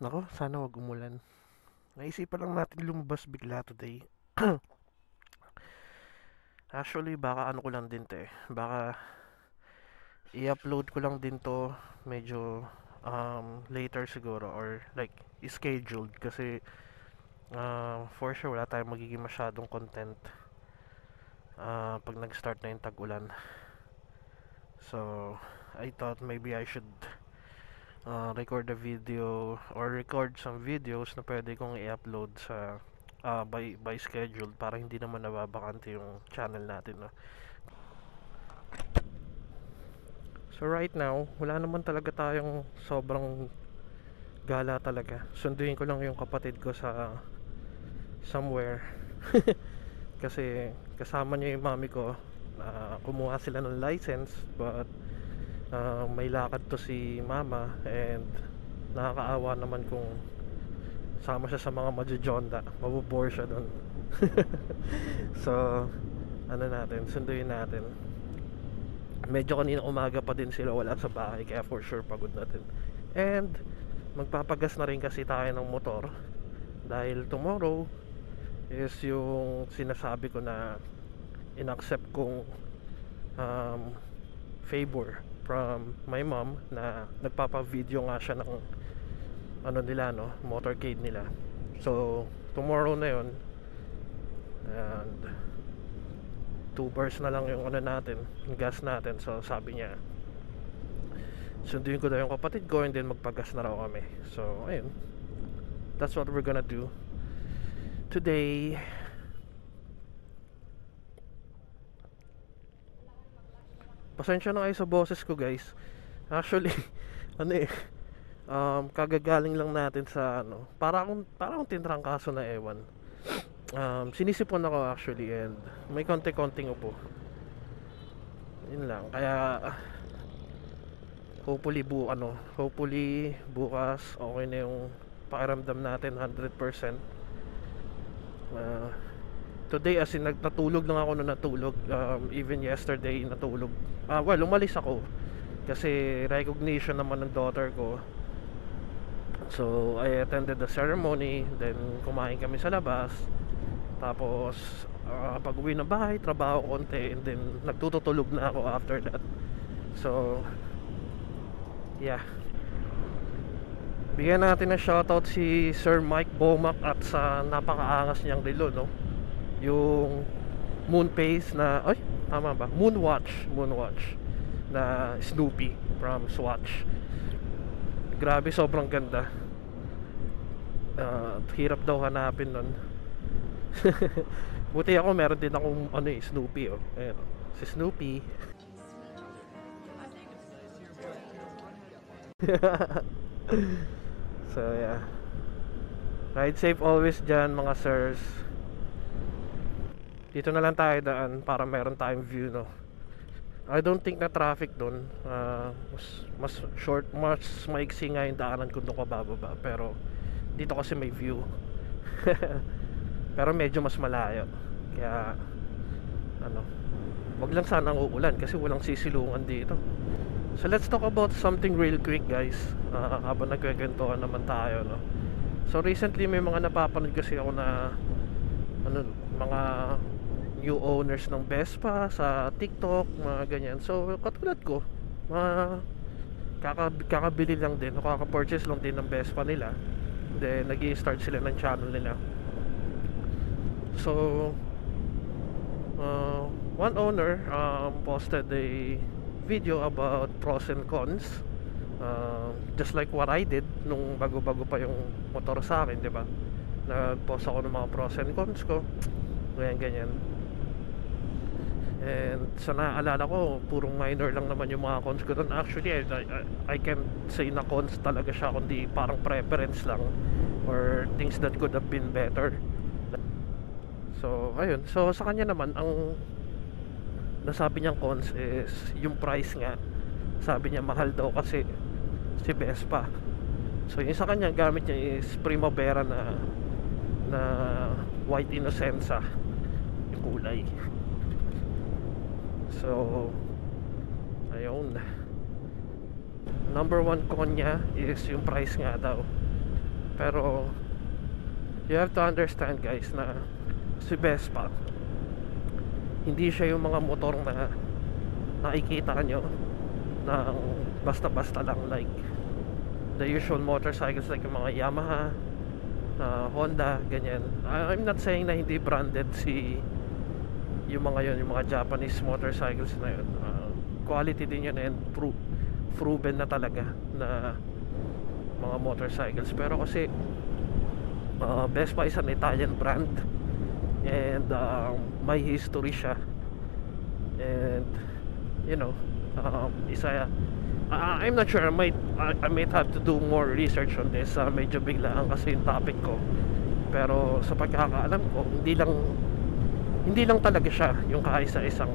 Nako, sana wag umulan. Naisipan lang natin lumabas bigla today. Actually, baka ano ko lang din to eh. Baka i-upload ko lang din to medyo later siguro or like scheduled kasi for sure wala tayong magiging masyadong content pag nag-start na yung tag-ulan. So, I thought maybe I should record a video or record some videos na pwede kong i-upload sa by schedule para hindi naman nababakante yung channel natin, no? So right now, wala naman talaga tayong sobrang gala talaga. Sunduin ko lang yung kapatid ko sa somewhere. Kasi kasama niya yung mami ko. Kumuha sila ng license, but may lakad to si mama, and nakakaawa naman kung sama siya sa mga majujonda, mabubore siya dun. So ano natin, sunduin natin. Medyo kanina umaga pa din sila wala sa bahay, kaya for sure pagod natin. And magpapagas na rin kasi tayo ng motor dahil tomorrow is yung sinasabi ko na inaccept kong um, favor from my mom, na nagpapa-video nga siya ng ano nila, no, motorcade nila. So tomorrow na yon, and 2 bars na lang yung ano natin, yung gas natin. So sabi niya sunduin ko daw yung kapatid ko and then magpagas na raw kami. So ayun, that's what we're gonna do today. Pasensya na kayo sa boses ko, guys. Actually ano eh, kagagaling lang natin sa ano, para akong tinrangkaso na ewan. Sinisipon ako actually, and may konti-konting upo. Yun lang. Kaya hopefully bukas okay na yung pakiramdam natin 100%. Today as in natulog lang ako nung natulog. Even yesterday natulog. Well, umalis ako kasi recognition naman ng daughter ko. So I attended the ceremony, then kumain kami sa labas. Tapos pag uwi na bahay, trabaho konti, and then nagtutulog na ako after that. So yeah, bigyan natin ng shoutout si Sir Mike Bomac at sa napakaangas niyang relo, no? Yung Moonpace na, ay, tama ba? Moonwatch na Snoopy from Swatch. Grabe, sobrang ganda. Hirap daw hanapin nun. Buti ako, meron din akong ano eh, Snoopy, oh. Ayan, oh. Si Snoopy. So yeah, ride safe always dyan mga sirs. Dito na lang tayo daan para meron tayong view, no? I don't think na traffic doon. Mas short, mas maiksi nga yung daanan kung doon ka bababa. Pero dito kasi may view. Pero medyo mas malayo. Kaya ano, wag lang sanang uulan kasi walang sisilungan dito. So let's talk about something real quick, guys. Habang nagkwentuhan naman tayo, no? So recently may mga napapanood kasi ako na ano, mga new owners ng Vespa sa TikTok, mga ganyan. So katulad ko, mga kakabili lang din o kaka-purchase lang din ng Vespa nila. Then nag-i-start sila ng channel nila. So one owner posted a video about pros and cons, just like what I did nung bago-bago pa yung motor sa akin, di ba? Nag-post ako ng mga pros and cons ko, ganyan. And sa naaalala ko, purong minor lang naman yung mga cons ko doon. Actually, I can't say na cons talaga siya, kundi parang preference lang or things that could have been better. So ayun, so sa kanya naman ang nasabi niyang cons is yung price nga. Sabi niya mahal daw kasi si Vespa. So yung sa kanya gamit niya is Primavera na white Innocenza yung kulay. So ayun, number one con niya is yung price nga daw. Pero you have to understand guys na si Vespa hindi siya yung mga motor na nakikita nyo ng basta-basta lang, like the usual motorcycles like yung mga Yamaha, Honda, ganyan. I'm not saying na hindi branded yung mga Japanese motorcycles na yun. Quality din yun and proven na talaga na mga motorcycles. Pero kasi Vespa is an Italian brand and may history siya, and you know, I'm not sure, I might have to do more research on this. Medyo biglaan kasi yung topic ko, pero sa pagkakaalam ko hindi lang talaga siya yung kaisa-isang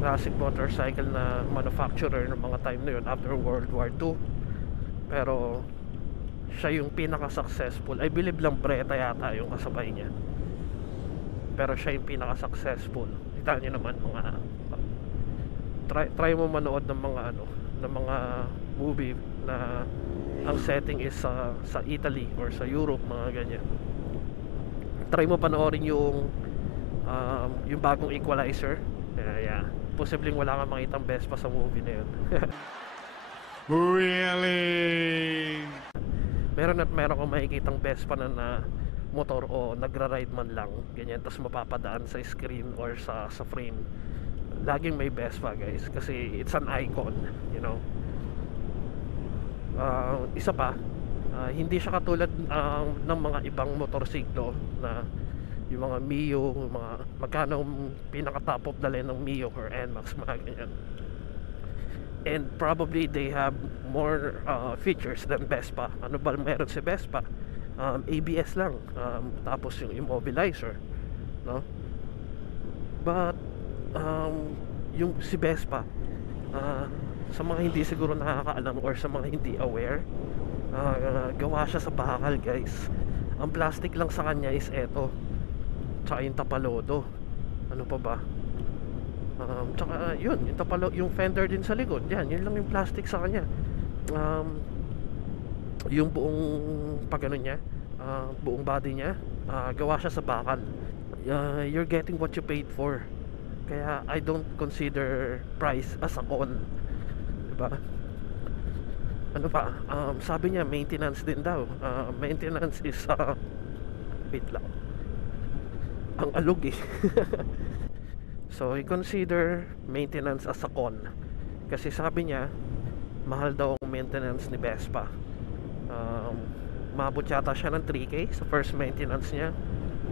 classic motorcycle na manufacturer ng mga time na yun after World War II, pero siya yung pinaka-successful. I believe lang Breta yata yung kasabay niya, pero siya yung pinaka-successful. Kita nyo naman mga try mo manood ng mga movie na ang setting is sa Italy or sa Europe, mga ganyan. Try mo panoorin yung bagong Equalizer. Yeah. Posibleng wala kang makitang Vespa sa movie na yun. Really? meron kang makikitang Vespa na motor o nagra-ride man lang ganyan, tapos mapapadaan sa screen or sa frame. Laging may Vespa guys, kasi it's an icon, you know. Isa pa, hindi siya katulad ng mga ibang motorsiklo na yung mga Mio, magkano pinaka top of the line ng Mio or NMAX, mga ganyan. And probably they have more features than Vespa. Ano ba meron si Vespa? ABS lang, tapos yung immobilizer, no? But yung si Vespa, sa mga hindi siguro nakakaalam or sa mga hindi aware, gawa siya sa bakal guys. Ang plastic lang sa kanya is eto, tsaka yung tapalodo. Ano pa ba? Tsaka yun, yung fender din sa likod, yun lang yung plastic sa kanya. Yung buong pagano niya, buong body niya, gawa siya sa bakal. You're getting what you paid for. Kaya I don't consider price as a con, diba? Ano pa, sabi niya maintenance din daw. Maintenance is wait lang, ang alog eh. So I consider maintenance as a con, kasi sabi niya mahal daw ang maintenance ni Vespa. Maabot yata siya ng 3K sa first maintenance niya,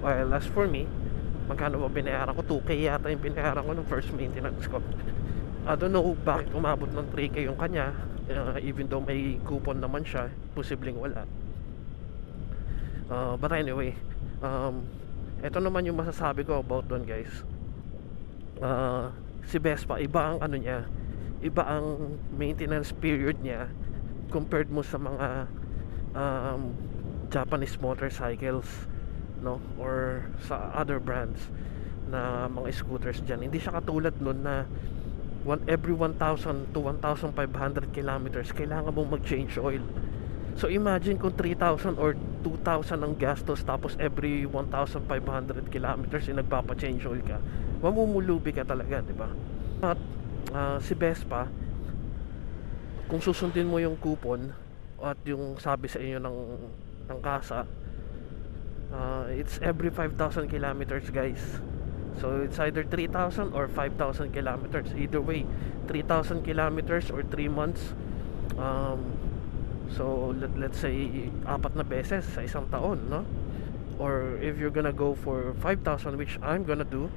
while as for me, magkano ba binayaran ko? 2K yata yung binayaran ko ng first maintenance ko. I don't know bakit umabot ng 3K yung kanya, even though may coupon naman siya, posibleng wala. But anyway, ito naman yung masasabi ko about doon guys. Si Vespa, iba ang ano niya, iba ang maintenance period niya compared mo sa mga Japanese motorcycles, no, or sa other brands na mga scooters dyan. Hindi siya katulad nun na every 1,000 to 1,500 kilometers kailangan mong mag-change oil. So imagine kung 3,000 or 2,000 ang gastos, tapos every 1,500 kilometers nagpapa-change oil ka, mamumulubi ka talaga, di ba? At si Vespa, kung susundin mo yung coupon at yung sabi sa inyo ng kasa, it's every 5,000 kilometers guys. So it's either 3,000 or 5,000 kilometers. Either way, 3,000 kilometers or 3 months. So let's say 4 na beses sa isang taon, no? Or if you're gonna go for 5,000, which I'm gonna do,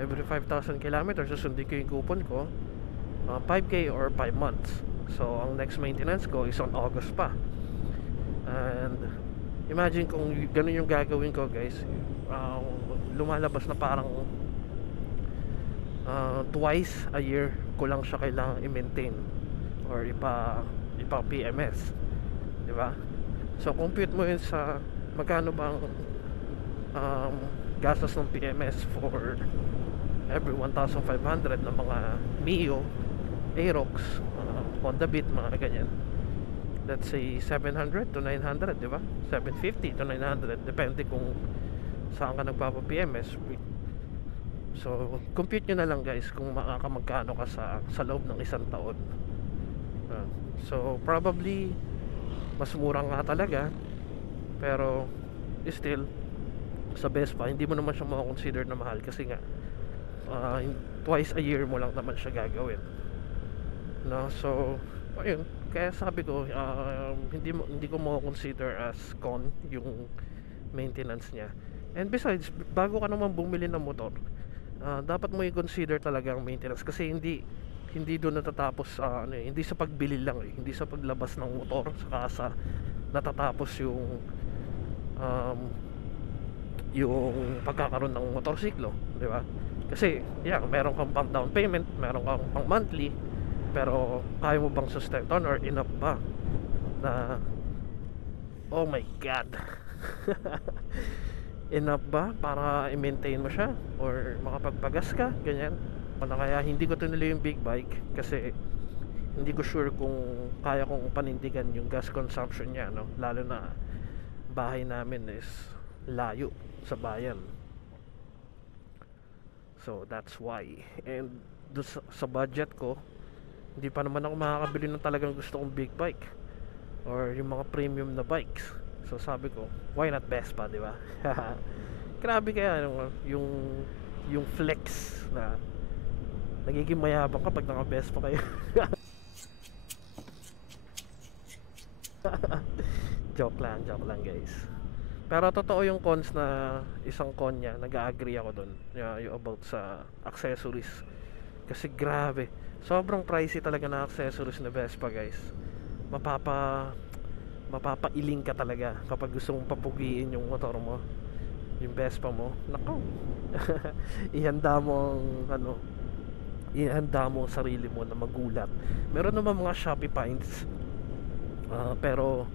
every 5,000 kilometers susundin ko yung coupon ko, 5K or 5 months. So ang next maintenance ko is on August pa. And imagine kung ganun yung gagawin ko guys, lumalabas na parang twice a year ko lang siya kailangan i-maintain or ipa PMS, di ba? So compute mo yun sa magkano bang gastos ng PMS for every 1,500 na mga Mio, Aerox, Honda Beat, mga ganyan. let's say 700 to 900, di ba? 750 to 900, depende kung saan ka nagpapa-PMS. So compute nyo na lang guys kung makakamagkano ka sa loob ng isang taon. So probably mas mura nga talaga, pero still sa Vespa hindi mo naman siya makakonsider na mahal kasi nga twice a year mo lang naman siya gagawin, no? So ayun, kaya sabi ko hindi ko makakonsider as con yung maintenance niya. And besides, bago ka naman bumili ng motor, dapat mo i-consider talaga ang maintenance kasi hindi doon natatapos hindi sa pagbili lang hindi sa paglabas ng motor saka sa natatapos yung pagkakaroon ng motorsiklo, di ba? Kasi meron kang pang down payment, meron kang pang monthly, pero kaya mo bang sustentan or enough ba na, oh my god, enough ba para i-maintain mo siya or makapagpagas ka, ganyan. Kaya hindi ko tinuloy yung big bike kasi hindi ko sure kung kaya kong panindigan yung gas consumption niya, no? Lalo na bahay namin is layo sa bayan, so that's why. And sa budget ko, hindi pa naman ako makakabili ng talagang gusto kong big bike or yung mga premium na bikes. So sabi ko, why not Vespa, di ba? Grabe kaya yung flex na nagiging mayabang kapag naka-Vespa kayo. joke lang guys. Pero totoo yung cons na isang con niya, nag-agree ako dun, yung about sa accessories. Kasi grabe, sobrang pricey talaga na accessories na Vespa guys. Mapapailing ka talaga kapag gusto mong papugiin yung motor mo, yung Vespa mo. Nako. ihanda mo ang sarili mo na magulat. Meron naman mga Shopee finds, pero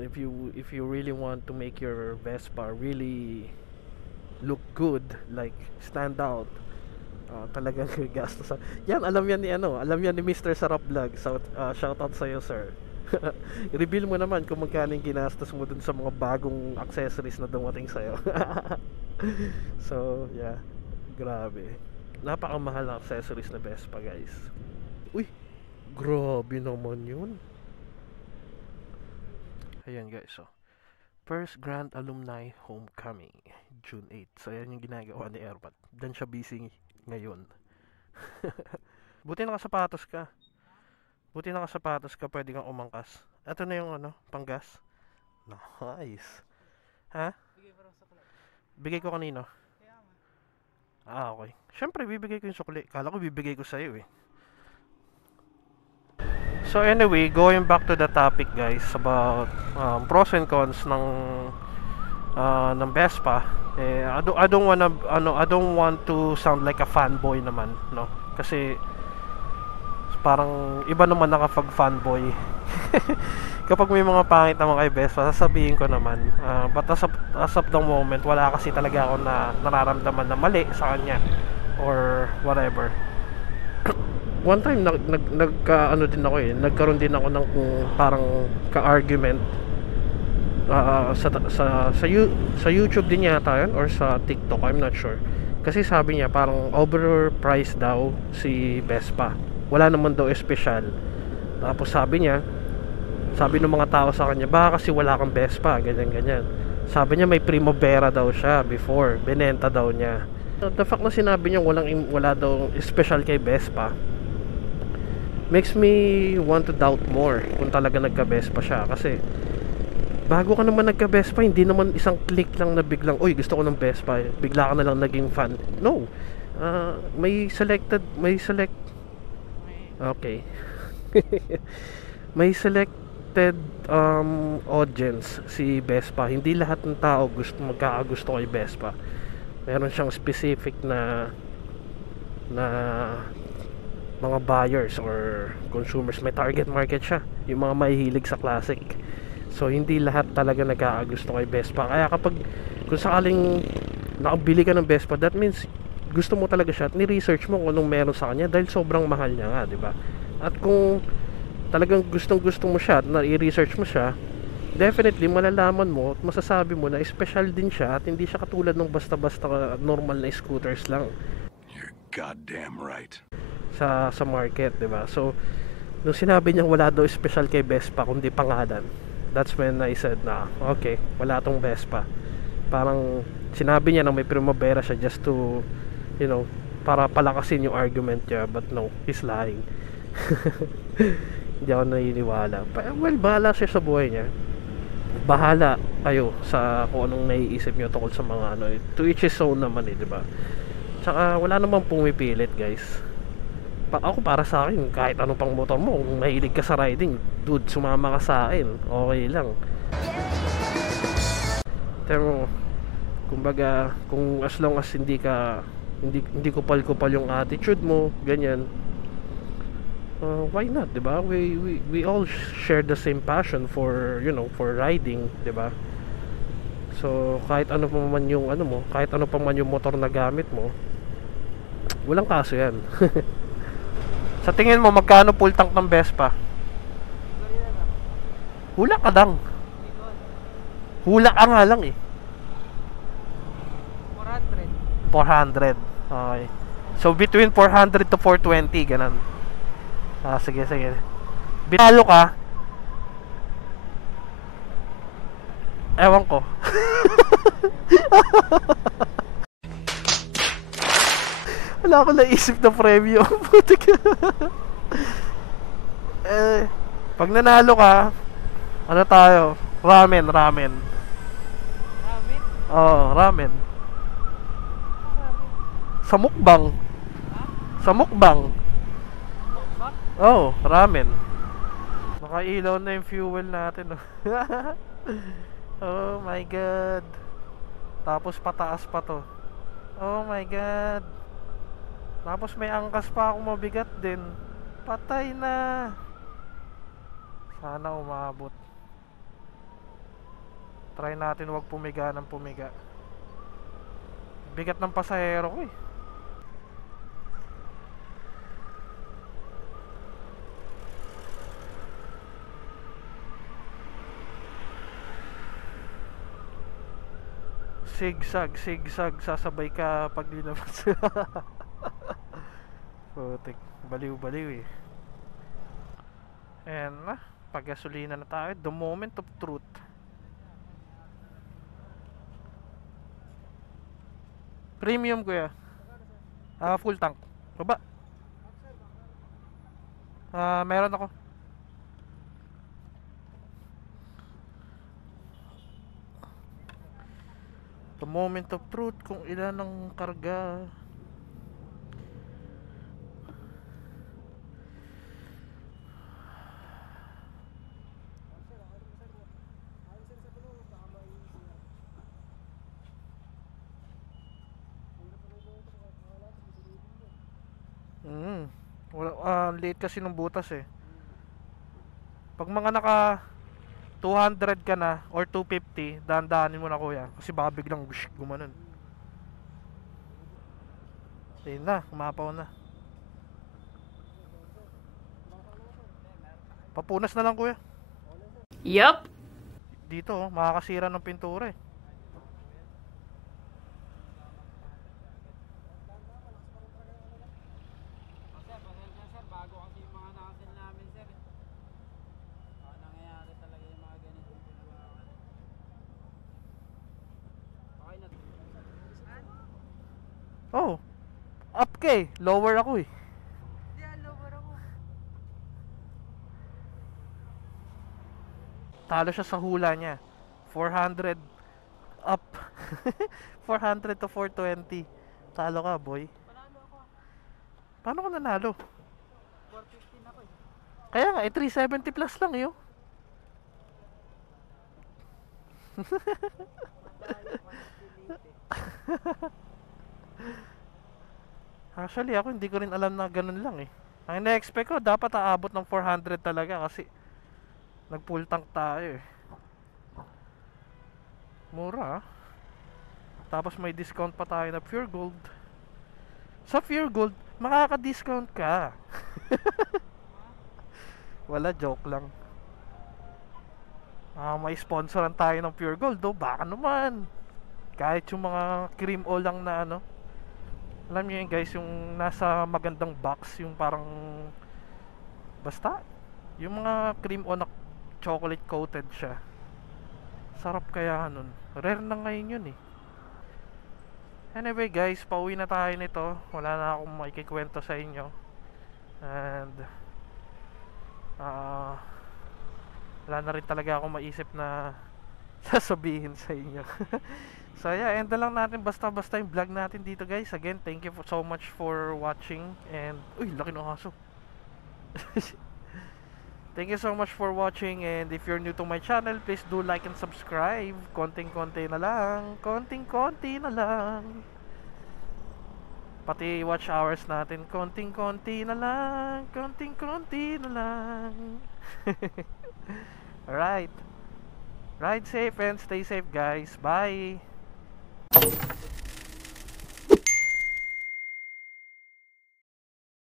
if you really want to make your Vespa really look good, like stand out, talagang gastos. Yan, alam yan ni Mr. Sarap Vlog. So, shout out sa iyo, sir. I-reveal mo naman kung magkano yung ginastos mo dun sa mga bagong accessories na dumating sa'yo. So yeah, grabe, napakamahal na accessories na Vespa guys. Uy, grabe naman yun. Ayan guys, so first Grand Alumni Homecoming, June 8. So ayan yung ginagawa ni Erpat. Dan siya busy ngayon. Buti nakasapatos ka. Pwede kang umangkas. Ito na yung panggas. Nice. Ha? Bigay ko kanino? Okay. Siyempre bibigay ko yung sukli. Kala ko bibigay ko sa iyo eh. So anyway, going back to the topic guys about pros and cons ng Vespa. I don't want to sound like a fanboy naman, no? Kasi parang iba naman nakapag fanboy. Kapag may mga pangit naman kay Vespa, sasabihin ko naman. But as of the moment, wala kasi talaga ako na nararamdaman na mali sa kanya or whatever. One time nagkaroon din ako ng parang ka-argument sa YouTube din yata yun or sa TikTok, I'm not sure. Kasi sabi niya parang overpriced daw si Vespa. Wala naman daw espesyal. Tapos sabi ng mga tao sa kanya, baka kasi wala kang Vespa, ganyan. Sabi niya may Primavera daw siya before, binenta daw niya. The fact na sinabi niya wala daw espesyal kay Vespa makes me want to doubt more kung talaga nagka-Vespa siya. Kasi bago ka naman nagka-Vespa, hindi naman isang click lang na biglang, uy, gusto ko ng Vespa, bigla ka na lang naging fan. No. May selected audience si Vespa. Hindi lahat ng tao magkakagusto kay Vespa. Meron siyang specific na mga buyers or consumers. May target market siya, yung mga mahihilig sa classic. So hindi lahat talaga nagkakagusto kay Vespa. Kaya kung sakaling nakabili ka ng Vespa, that means gusto mo talaga siya at ni-research mo kung anong meron sa kanya dahil sobrang mahal niya nga, di ba? At kung talagang gustong gusto mo siya at na i-research mo siya, definitely malalaman mo at masasabi mo na special din siya at hindi siya katulad ng basta-basta normal na scooters lang You're goddamn right. sa market, 'di ba? So nung sinabi niya wala daw special kay Vespa kundi pangalan, that's when I said na okay, wala tong Vespa. Parang sinabi niya na may Primavera siya just to, you know, para palakasin yung argument niya, but no, he's lying. Hindi ako naniniwala. Well, bahala siya sa buhay niya. Bahala kayo sa kung anong naiisip niyo tungkol sa mga ano, to each his own naman eh, 'di ba? Tsaka wala namang pumipilit, guys. Ako para sa akin, kahit anong pang motor mo, kung mahilig ka sa riding, dude, sumama ka sa akin, okay lang. Pero kumbaga, kung as long as hindi kupal-kupal yung attitude mo, ganyan, why not, 'di ba? We all share the same passion for, you know, for riding, 'di ba? So kahit ano pa man yung ano mo, kahit ano pa man yung motor na gamit mo, walang kaso 'yan. Sa tingin mo magkano full tank ng Vespa? Hula ka lang. Hula ka nga lang eh. 400. Okay. So between 400 to 420 ganun. Sige. Binalo ka. Ewan ko. Wala akong naisip na premyo. Putik. Pag nanalo ka, ano tayo? Ramen. Ramen? Oo, ramen. Sa mukbang. Sa mukbang. Oh, ramen. Nakailaw na yung fuel natin. Oh my god. Tapos pataas pa to. Oh my god. Tapos may angkas pa akong mabigat din. Patay na. Sana umabot. Try natin wag pumiga ng pumiga. Bigat ng pasahero ko eh. Sigsag, sasabay ka pag dinabas. Putik, baliw eh. And pag-gasolina na tayo, the moment of truth. Premium kuya. Full tank. Baba. Meron ako. The moment of truth, kung ilan ang karga. Late kasi nung butas eh. Pag mga naka 200 ka na or 250, dahan-dahanin mo na kuya kasi baka biglang gumanon. Ayun na, umapaw na. Papunas na lang kuya. Yup. Dito makakasira ng pintura eh. Oh, up ka eh. Lower ako eh. Lower ako. Talo siya sa hula niya. 400 up. 400 to 420. Talo ka, boy. Panalo ako. Paano ko nanalo? 415 ako eh. Kaya nga, 370 plus lang yun. Actually, ako hindi ko rin alam na ganun lang eh. Ang na-expect ko, dapat aabot ng 400 talaga kasi nag-full tank tayo eh. Mura ah. Tapos may discount pa tayo na Pure Gold. Sa Pure Gold, makaka-discount ka. Wala, joke lang. May sponsoran tayo ng Pure Gold, do. Baka naman. Kahit yung mga cream o lang na ano. Alam niyo yun guys, yung nasa magandang box, yung parang basta yung mga cream o na chocolate coated siya. Sarap kaya nun. Rare na ngayon yun eh. Anyway guys, pauwi na tayo nito. Wala na akong makikikwento sa inyo. And wala na rin talaga akong maisip na sasabihin sa inyo. So yeah, end na lang natin basta-basta yung vlog natin dito guys. Again, thank you so much for watching. And uy, laki ng aso. Thank you so much for watching, and if you're new to my channel, please do like and subscribe. Konting-konti na lang. Konting-konti na lang. Pati watch hours natin, konting-konti na lang. Konting-konti na lang. Alright. Ride safe and stay safe guys. Bye.